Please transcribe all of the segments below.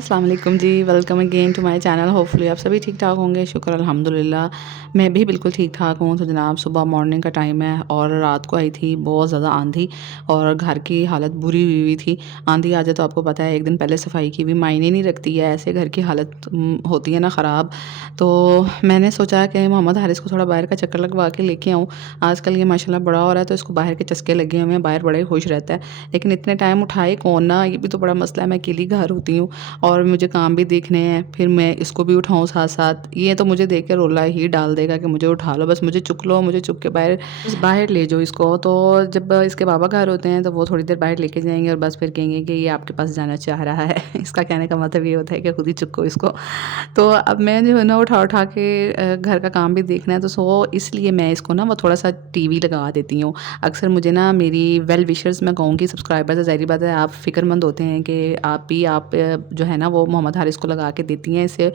अस्सलाम वालेकुम जी, welcome again to my channel. Hopefully आप सभी ठीक ठाक होंगे। शुक्र अल्हम्दुलिल्लाह, मैं भी बिल्कुल ठीक ठाक हूँ। तो जनाब सुबह मॉर्निंग का टाइम है और रात को आई थी बहुत ज़्यादा आंधी और घर की हालत बुरी हुई हुई थी। आंधी आ जाए तो आपको पता है एक दिन पहले सफाई की भी मायने नहीं रखती है, ऐसे घर की हालत होती है ना ख़राब। तो मैंने सोचा कि मोहम्मद हारिस को थोड़ा बाहर का चक्कर लगवा के लेके आऊँ। आजकल ये माशाल्लाह बड़ा हो रहा है तो इसको बाहर के चस्के लगे हुए हैं, बाहर बड़ा ही खुश रहता है। लेकिन इतने टाइम उठाए कौन ना, ये भी तो बड़ा मसला है। मैं अकेली घर होती हूँ और मुझे काम भी देखने हैं, फिर मैं इसको भी उठाऊँ साथ-साथ। ये तो मुझे देख के रोला ही डाल देगा कि मुझे उठा लो, बस मुझे चुक लो, मुझे चुक के बस बाहर ले जाओ इसको। तो जब इसके पापा घर होते हैं तो वो थोड़ी देर बाहर लेके जाएँगे और बस फिर कहेंगे कि ये आपके पास जाना चाह रहा है। इसका कहने का मतलब ये होता है कि खुद ही चुको इसको। तो अब मैं जो है ना उठा-उठा के घर का काम भी देखना है, तो इसलिए मैं इसको ना वो थोड़ा-सा टीवी लगा देती हूँ। अक्सर मुझे ना मेरी वेल विशर्स मैं कहूँगी सब्सक्राइबर्स, ज़ाहिर बात है आप फ़िक्रमंद होते हैं कि आप जो है ना वो मोहम्मद हारिस को लगा के देती हैं। इससे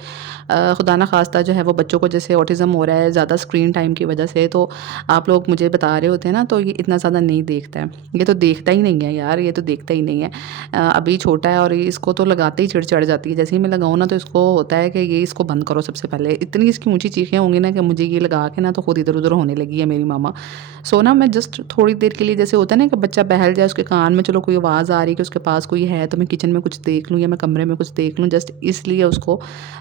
खुदा ना ख़ास्ता जो है वो बच्चों को जैसे ऑटिज़म हो रहा है ज़्यादा स्क्रीन टाइम की वजह से, तो आप लोग मुझे बता रहे होते हैं ना, तो ये इतना ज़्यादा नहीं देखता है। ये तो देखता ही नहीं है यार, ये तो देखता ही नहीं है। अभी छोटा है और इसको तो लगाते ही चिढ़ चढ़ जाती है। जैसे ही मैं लगाऊँ ना तो इसको होता है कि ये इसको बंद करो सबसे पहले। इतनी इसकी ऊँची चीखें होंगी ना कि मुझे ये लगा के ना तो खुद इधर-उधर होने लगी है मेरी मामा। सो ना मैं जस्ट थोड़ी देर के लिए, जैसे होता है ना कि बच्चा बहल जाए उसके कान में, चलो कोई आवाज़ आ रही है कि उसके पास कोई है तो मैं किचन में कुछ देख लूँ या मैं कमरे में कुछ देख लूँ, जस्ट इसलिए उसको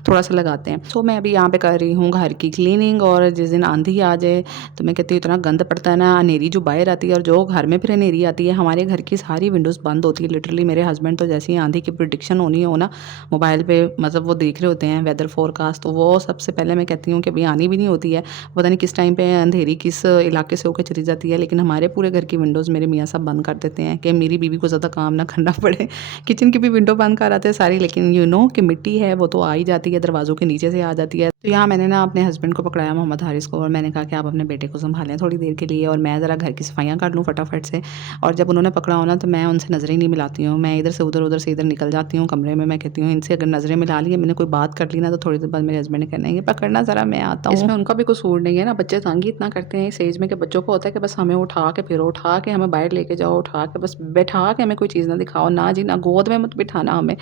थोड़ा-सा लगाते हैं। सो मैं अभी यहाँ पे कर रही हूँ घर की क्लीनिंग, और जिस दिन आंधी आ जाए तो मैं कहती हूँ इतना गंद पड़ता है ना, अनेरी जो बाहर आती है और जो घर में फिर अनेरी आती है। हमारे घर की सारी विंडोज़ बंद होती है लिटरली। मेरे हस्बैंड तो जैसे ही आंधी की प्रेडिक्शन होनी हो ना, मोबाइल पे मतलब वो देख रहे होते हैं वेदर फोरकास्ट, तो वो सबसे पहले मैं कहती हूँ कि अभी आनी भी नहीं होती है। पता नहीं किस टाइम पे अंधेरी किस इलाके से होकर चली जाती है, लेकिन हमारे पूरे घर की विंडोज़ मेरे मियाँ साहब बंद कर देते हैं कि मेरी बीवी को ज़्यादा काम ना करना पड़े। किचन की भी विंडो बंद कर आते हैं सारी, लेकिन कि मिट्टी है वो तो आ ही जाती है, दरवाज़ों के नीचे से आ जाती है। तो यहाँ मैंने ना अपने हस्बैंड को पकड़ाया मोहम्मद हारिस को, और मैंने कहा कि आप अपने बेटे को सँभालें थोड़ी देर के लिए और मैं ज़रा घर की सफाइयाँ कर लूँ फटाफट से। और जब उन्होंने पकड़ा हो ना तो मैं उनसे नज़रें नहीं मिलाती हूँ। मैं इधर से उधर, उधर से इधर निकल जाती हूँ कमरे में। मैं कहती हूँ इनसे अगर नज़रें मिला ली, मैंने कोई बात कर ली ना, तो थोड़ी देर बाद मेरे हस्बैंड ने कहना है, "ये पकड़ना ज़रा, मैं आता हूँ।" इसमें उनका भी कसूर नहीं है ना, बच्चे तंग ही इतना करते हैं इस एज में कि बच्चों को होता है कि बस हमें उठा के फिरो, उठा के हमें बाहर लेके जाओ, उठा के बस बैठा के हमें कोई चीज़ ना दिखाओ, ना जी ना, गोद में मत बिठाना हमें।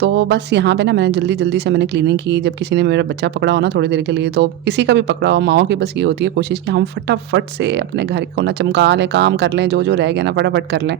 तो बस यहाँ पे ना मैंने जल्दी-जल्दी से मैंने क्लीनिंग की। जब किसी ने मेरा बच्चा पकड़ा हो ना थोड़ी देर के लिए, तो किसी का भी पकड़ा हो, माँओं की बस ये होती है कोशिश कि हम फटाफट से अपने घर को ना चमका लें, काम कर लें, जो-जो रह गया ना फटाफट कर लें।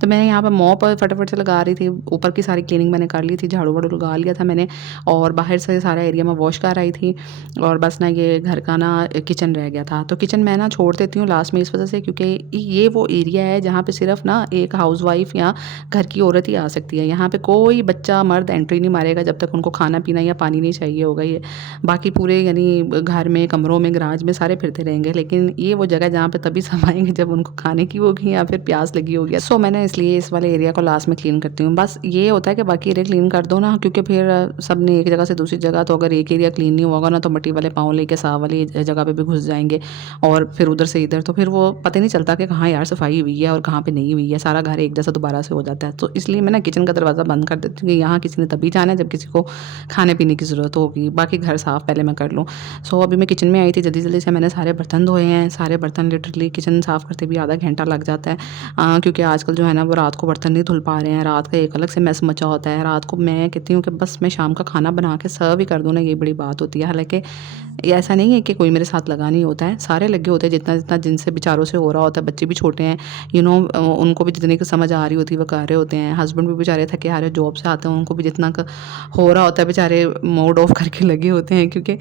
तो मैं यहाँ पे मॉप फटाफट से लगा रही थी, ऊपर की सारी क्लीनिंग मैंने कर ली थी, झाड़ू-वाड़ू लगा लिया था मैंने, और बाहर से सारा एरिया मैं वॉश कर आई थी। और बस ना ये घर का ना किचन रह गया था। तो किचन मैं ना छोड़ देती हूँ लास्ट में इस वज़ह से, क्योंकि ये वो एरिया है जहाँ पे सिर्फ़ ना एक हाउसवाइफ़ या घर की औरत ही आ सकती है। यहाँ पे कोई बच्चा, मर्द एंट्री नहीं मारेगा जब तक उनको खाना-पीना या पानी नहीं चाहिए होगा। ये बाकी पूरे यानी घर में, कमरों में, गैराज में सारे फिरते रहेंगे। लेकिन ये वो जगह जहाँ पे तभी सब आएँगे जब उनको खाने की होगी या फिर प्यास लगी होगी। सो मैंने इसलिए इस वाले एरिया को लास्ट में क्लीन करती हूँ। बस ये होता है कि बाकी एरिया क्लीन कर दो ना, क्योंकि फिर सबने एक जगह से दूसरी जगह, तो अगर एक एरिया क्लीन नहीं होगा ना तो मिट्टी वाले पाँव लेके साफ वाली जगह पे भी घुस जाएँगे, और फिर उधर से इधर, तो फिर वो पता ही नहीं चलता कि कहाँ यार सफाई हुई है और कहाँ पे नहीं हुई है। सारा घर एक जैसा दोबारा से हो जाता है। तो इसलिए मैं ना किचन का दरवाज़ा बंद कर देती हूँ कि यहाँ किसी ने तभी जाना है जब किसी को खाने-पीने की ज़रूरत होगी। बाकी घर साफ पहले मैं कर लूँ। सो अभी मैं किचन में आई थी, जल्दी-जल्दी से मैंने सारे बर्तन धोए हैं। सारे बर्तन लिटरली किचन साफ करते भी आधा घंटा लग जाता है। क्योंकि आजकल जो है ना वो रात को बर्तन नहीं धुल पा रहे हैं। रात का एक अलग से मेस मचा होता है। रात को मैं कहती हूँ कि बस मैं शाम का खाना बना के सर्व ही कर दूँ ना, ये बड़ी बात होती है। हालाँकि ये ऐसा नहीं है कि कोई मेरे साथ लगा नहीं होता है, सारे लगे होते हैं, जितना-जितना जिनसे बेचारों से हो रहा होता है। बच्चे भी छोटे हैं, उनको भी जितनी की समझ आ रही होती है वो कर रहे होते हैं। हस्बैंड भी बेचारे थके हारे जॉब से आते हैं, उनको भी जितना क हो रहा होता है बेचारे मूड ऑफ करके लगे होते हैं, क्योंकि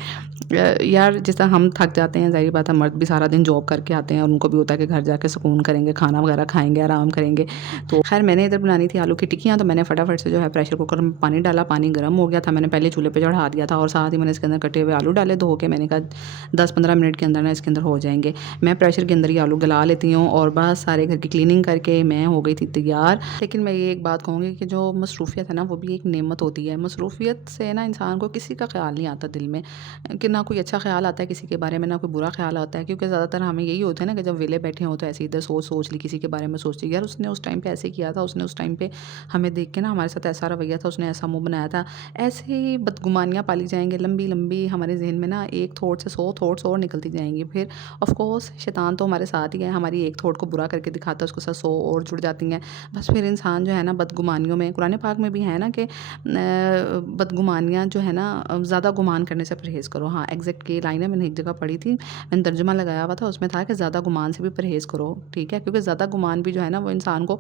यार जिस तरह हम थक जाते हैं, ज़ाहिर बात है मर्द भी सारा दिन जॉब करके आते हैं और उनको भी होता है कि घर जाके सुकून करेंगे, खाना वगैरह खाएँगे, आराम करेंगे। तो ख़ैर मैंने इधर बनानी थी आलू की टिक्कियाँ, तो मैंने फटाफट से जो है प्रेशर कुकर में पानी डाला, पानी गर्म हो गया था, मैंने पहले चूल्हे पे चढ़ा दिया था, और साथ ही मैंने इसके अंदर कटे हुए आलू डाले धो के। मैंने कहा 10-15 मिनट के अंदर ना इसके अंदर हो जाएँगे। मैं प्रेशर के अंदर ही आलू गला लेती हूँ और बस सारे घर की क्लीनिंग करके मैं हो गई थी तैयार। लेकिन मैं ये एक बात कहूँगी कि जो मसरूफ़ियत है ना वो भी एक नेमत होती है। मसरूफ़ियत से ना इंसान को किसी का ख़्याल नहीं आता दिल में, कि ना कोई अच्छा ख़्याल आता है किसी के बारे में, ना कोई बुरा ख़्याल आता है, क्योंकि ज़्यादातर हमें यही होता है ना कि जब वेले बैठे हों तो ऐसे इधर सोच ली किसी के बारे में, सोच ली यार उसने उस टाइम पे ऐसे किया था, उसने उस टाइम पे हमें देख के ना हमारे साथ ऐसा रवैया था, उसने ऐसा मुँह बनाया था। ऐसे ही बदगुमानियाँ पाली जाएँगी लंबी-लंबी हमारे ज़हन में ना, एक थॉट से 100 थॉट्स और निकलती जाएँगी। फिर ऑफ़ कोर्स शैतान तो हमारे साथ ही है, हमारी एक थॉट को बुरा करके दिखाता है, उसके साथ 100 और जुड़ जाती हैं। बस फिर इंसान जो है ना बदगुमानियों में, कुरान पाक में भी है ना कि बदगुमानियाँ जो है ना ज़्यादा गुमान करने से परहेज़ करो। हाँ, एग्ज़ैक्ट ये लाइन है, मैंने एक जगह पढ़ी थी, मैंने तर्जुमा लगाया हुआ था, उसमें था कि ज़्यादा गुमान से भी परहेज़ करो, ठीक है? क्योंकि ज़्यादा गुमान भी जो है ना वो इंसान को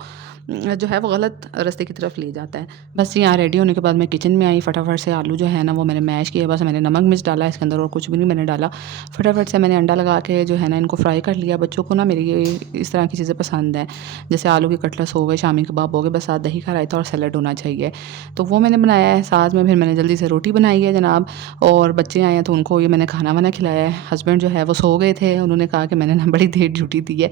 जो है वो गलत रास्ते की तरफ ले जाता है। बस यहाँ रेडी होने के बाद मैं किचन में आई, फटाफट से आलू जो है ना वो मैंने मैश किया, बस मैंने नमक मिर्च डाला इसके अंदर और कुछ भी नहीं मैंने डाला। फटाफट से मैंने अंडा लगा के जो है ना इनको फ्राई कर लिया। बच्चों को ना मेरी ये इस तरह की चीज़ें पसंद हैं, जैसे आलू के कटलेट्स हो गए, शामी कबाब हो गए, बस साथ दही का रायता और सैलेड होना चाहिए। तो वो मैंने बनाया है, साथ में फिर मैंने जल्दी से रोटी बनाई है जनाब, और बच्चे आए हैं तो उनको ये मैंने खाना-वाना खिलाया है। हस्बैंड जो है वो सो गए थे, उन्होंने कहा कि मैंने ना बड़ी देर ड्यूटी दी है,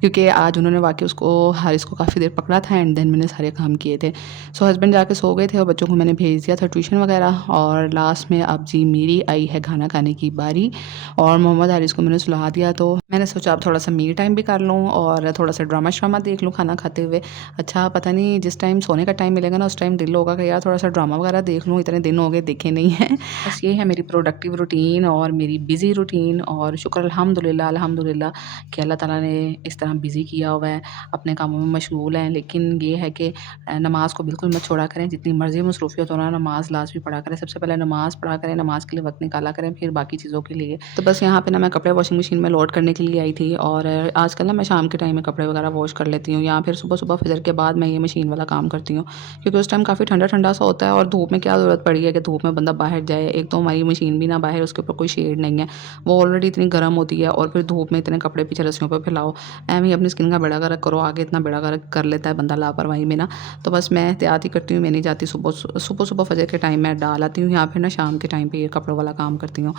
क्योंकि आज उन्होंने वाक़ई उसको हारिस को काफ़ी देर पकड़ा था एंड देन मैंने सारे काम किए थे। सो हस्बैंड जाके सो गए थे और बच्चों को मैंने भेज दिया था ट्यूशन वगैरह, और लास्ट में अब जी मेरी आई है खाना खाने की बारी, और मोहम्मद हारिस को मैंने सुला दिया। तो मैंने सोचा अब थोड़ा-सा मी टाइम भी कर लूँ और थोड़ा-सा ड्रामा-श्रामा देख लूँ खाना खाते हुए। अच्छा, पता नहीं जिस टाइम सोने का टाइम मिलेगा ना उस टाइम दिल होगा कि यार थोड़ा-सा ड्रामा वगैरह देख लूँ, इतने दिन हो गए देखे नहीं हैं। बस ये है मेरी प्रोडक्टिव रूटीन और मेरी बिज़ी रूटीन, और शुक्र अल्हम्दुलिल्लाह अल्हम्दुलिल्लाह कि अल्लाह ताला ने इस तरह बिज़ी किया हुआ है, अपने कामों में मशगूल हैं। लेकिन ये है कि नमाज़ को बिल्कुल मत छोड़ा करें, जितनी मर्ज़ी मसरूफ़ियत हो ना, नमाज़ लाज़मी पढ़ा करें। सबसे पहले नमाज़ पढ़ा करें, नमाज़ के लिए वक़्त निकाला करें, फिर बाकी चीज़ों के लिए। तो बस यहाँ पे ना मैं कपड़े वॉशिंग मशीन में लोड करने के लिए आई थी, और आजकल ना मैं शाम के टाइम में कपड़े वगैरह वॉश कर लेती हूँ, या फिर सुबह-सुबह फ़जर के बाद मैं ये मशीन वाला काम करती हूँ, क्योंकि उस टाइम काफ़ी ठंडा-ठंडा सा होता है, और धूप में क्या ज़रूरत पड़ी है कि धूप में बंदा बाहर जाए। एक तो हमारी मशीन भी ना बाहर, उसके ऊपर कोई शेड नहीं है, वो ऑलरेडी इतनी गर्म होती है, और फिर धूप में इतने कपड़े पीछे रस्सियों पे फैलाओ, एवें ही अपनी स्किन का बेड़ा गर्क करो, आगे इतना बेड़ा गर्क कर लेता है बंदा लापरवाही में ना। तो बस मैं एहतियात ही करती हूँ, मैं नहीं जाती सुबह-सुबह फ़जर के टाइम मैं डाल आती हूँ, या फिर ना शाम के टाइम पे ये कपड़ों वाला काम करती हूँ।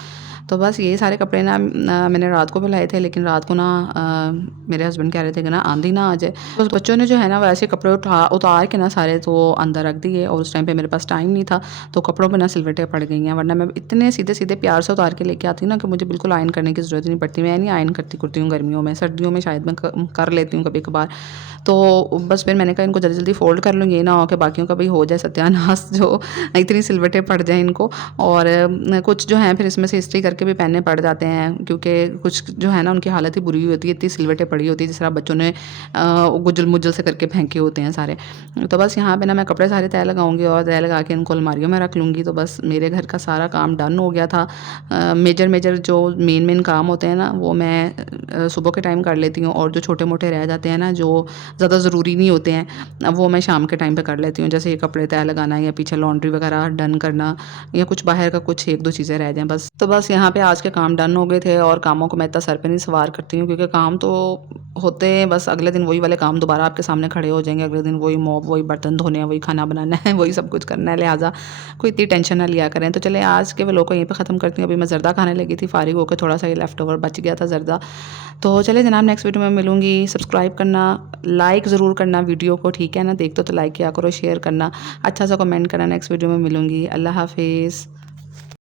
तो बस ये सारे कपड़े ना मैंने रात को भी लाए थे, लेकिन रात को ना मेरे हस्बैंड कह रहे थे कि ना आंधी ना आ जाए, तो बच्चों ने जो है ना वैसे कपड़े उतार के ना सारे तो अंदर रख दिए, और उस टाइम पे मेरे पास टाइम नहीं था, तो कपड़ों पे ना सिलवटें पड़ गई हैं, वरना मैं इतने सीधे-सीधे प्यार से उतार के लेके आती हूँ ना कि मुझे बिल्कुल आयरन करने की ज़रूरत नहीं पड़ती। मैं नहीं आयरन करती हूँ गर्मियों में, सर्दियों में शायद मैं कर लेती हूँ कभी-कभार। तो बस फिर मैंने कहा इनको जल्दी-जल्दी फ़ोल्ड कर लूँ, ये ना हो कि बाकियों का भी हो जाए सत्यानाश, जो इतनी सिलवटें पड़ जाएँ इनको। और कुछ जो हैं फिर इसमें से इस्त्री करके भी पहनने पड़ जाते हैं, क्योंकि कुछ जो है ना उनकी हालत ही बुरी होती है, इतनी सिलवटें पड़ी होती है, जिस तरह बच्चों ने गुजल-मुजल से करके फेंके होते हैं सारे। तो बस यहाँ पे ना मैं कपड़े सारे तह लगाऊँगी, और तह लगा के इनको अलमारियों में रख लूँगी। तो बस मेरे घर का सारा काम डन हो गया था। मेजर जो मेन काम होते हैं ना वो मैं सुबह के टाइम कर लेती हूँ, और जो छोटे-मोटे रह जाते हैं ना, जो ज़्यादा ज़रूरी नहीं होते हैं, वो मैं शाम के टाइम पे कर लेती हूँ। जैसे ये कपड़े तह लगाना, या पीछे लॉन्ड्री वगैरह डन करना, या कुछ बाहर का कुछ 1-2 चीज़ें रह जाएँ बस। तो बस यहाँ पे आज के काम डन हो गए थे, और कामों को मैं इतना सर पे नहीं सवार करती हूँ, क्योंकि काम तो होते हैं, बस अगले दिन वही वाले काम दोबारा आपके सामने खड़े हो जाएँगे। अगले दिन वही मॉप, वही बर्तन धोने हैं, वही खाना बनाना है, वही सब कुछ करना है, लिहाज़ा कोई इतनी टेंशन ना लिया करें। तो चलें आज के व्लॉग को यहीं पे ख़त्म करती हूँ। अभी मैं ज़र्दा खाने लगी थी, फ़ारिग होकर थोड़ा-सा ये लेफ्ट ओवर बच गया था ज़र्दा। तो चलिए जनाब, नेक्स्ट वीडियो में मिलूँगी। सब्सक्राइब करना, लाइक ज़रूर करना वीडियो को, ठीक है ना? देखते हो तो लाइक किया करो, शेयर करना, अच्छा सा कमेंट करना। नेक्स्ट वीडियो में मिलूँगी। अल्लाह हाफ़िज़।